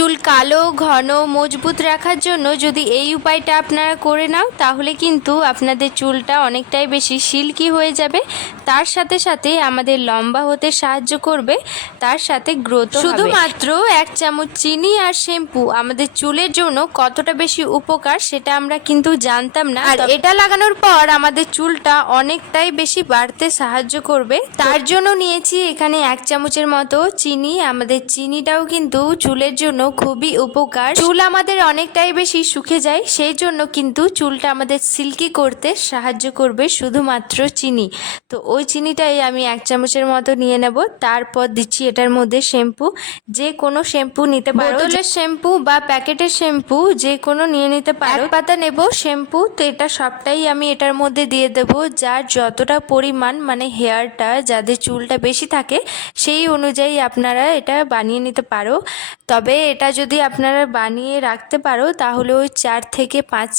চুল কালো ঘন মজবুত রাখার জন্য যদি এই উপায়টা আপনারা করে নাও তাহলে কিন্তু আপনাদের চুলটা অনেকটাই বেশি সিল্কি হয়ে যাবে। তার সাথে সাথে আমাদের লম্বা হতে সাহায্য করবে। তার সাথে গ্রোথ শুধুমাত্র এক চামচ চিনি আর শ্যাম্পু আমাদের চুলের জন্য কতটা বেশি উপকার সেটা আমরা কিন্তু জানতাম না। আর এটা লাগানোর পর আমাদের চুলটা অনেকটাই বেশি বাড়তে সাহায্য করবে। তার জন্য নিয়েছি এখানে এক চামচের মতো চিনি। আমাদের চিনিটাও কিন্তু চুলের জন্য খুবই উপকার। চুল আমাদের অনেকটাই বেশি শুকে যায় সেই জন্য কিন্তু চুলটা আমাদের সিল্কি করতে সাহায্য করবে শুধুমাত্র চিনি। তো ওই চিনিটাই আমি এক চামচের মতো নিয়ে নেব তারপর দিচ্ছি এটার মধ্যে শ্যাম্পু। যে কোনো শ্যাম্পু নিতে পারো। বোতলের শ্যাম্পু বা প্যাকেটের শ্যাম্পু যে কোনো নিয়ে নিতে পারো। এক পাতা নেব শ্যাম্পু তো এটা সবটাই আমি এটার মধ্যে দিয়ে দেব। যার যতটা পরিমাণ মানে হেয়ারটা যাদের চুলটা বেশি থাকে সেই অনুযায়ী আপনারা এটা বানিয়ে নিতে পারো। তবে এটা যদি আপনারা বানিয়ে রাখতে পারো তাহলে ওই চার থেকে পাঁচ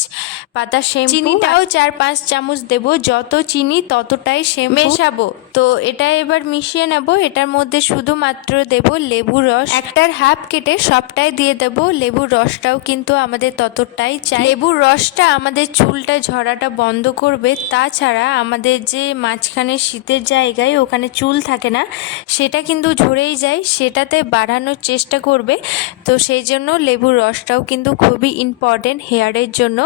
পাতা শ্যাম্পু চিনিটাও চার পাঁচ চামচ দেব। যত চিনি ততটাই শ্যাম্পু মেশাবো। তো এটা এবার মিশিয়ে নেব। এটার মধ্যে শুধুমাত্র দেব লেবুর রস। একটার হাফ কেটে সবটাই দিয়ে দেব। লেবুর রসটাও কিন্তু আমাদের ততটাই চাই। লেবুর রসটা আমাদের চুলটা ঝরাটা বন্ধ করবে। তাছাড়া আমাদের যে মাঝখানে শীতের জায়গায় ওখানে চুল থাকে না সেটা কিন্তু ঝরেই যায়। সেটাতে বাড়ানোর চেষ্টা করবে। তো সেই জন্য লেবুর রসটাও কিন্তু খুবই ইম্পর্টেন্ট হেয়ারের জন্য।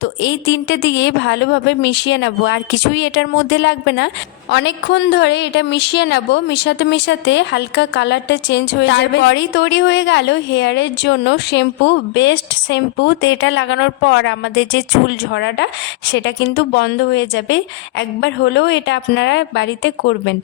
তো এই তিনটে দিয়ে ভালোভাবে মিশিয়ে নেব। আর কিছুই এটার মধ্যে লাগবে না। অনেকক্ষণ ধরে এটা মিশিয়ে নেব। মিশাতে মিশাতে হালকা কালারটা চেঞ্জ হয়ে যাবে। তারপরেই তৈরি হয়ে গেল হেয়ারের জন্য শ্যাম্পু বেস্ট শ্যাম্পু তো এটা লাগানোর পর আমাদের যে চুল ঝরাটা সেটা কিন্তু বন্ধ হয়ে যাবে। একবার হলেও এটা আপনারা বাড়িতে করবেন।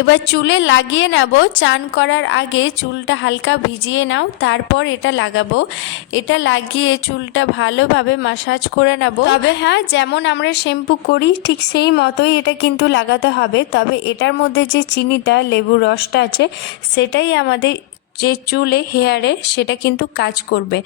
এবার চুলে লাগিয়ে নেব। চান করার আগে চুলটা হালকা ভিজিয়ে নাও, তারপর এটা লাগাবো। এটা লাগিয়ে চুলটা ভালোভাবে মাসাজ করে নেব। তবে হ্যাঁ যেমন আমরা শ্যাম্পু করি, ঠিক সেই মতোই এটা কিন্তু লাগাতে হবে। তবে এটার মধ্যে যে চিনিটা, লেবুর রসটা আছে, সেটাই আমাদের যে চুলে হেয়ারে সেটা কিন্তু কাজ করবে।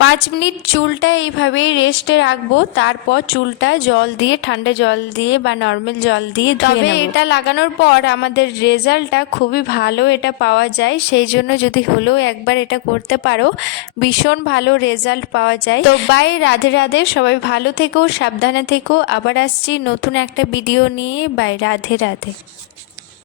পাঁচ মিনিট চুলটা এইভাবেই রেস্টে রাখব তারপর চুলটা জল দিয়ে ঠান্ডা জল দিয়ে বা নর্মাল জল দিয়ে তবে এটা লাগানোর পর আমাদের রেজাল্টটা খুবই ভালো এটা পাওয়া যায়। সেই জন্য যদি হলেও একবার এটা করতে পারো ভীষণ ভালো রেজাল্ট পাওয়া যায়। তো বাই রাধে রাধে সবাই ভালো থেকো সাবধানে থেকো। আবার আসছি নতুন একটা ভিডিও নিয়ে। বাই রাধে রাধে।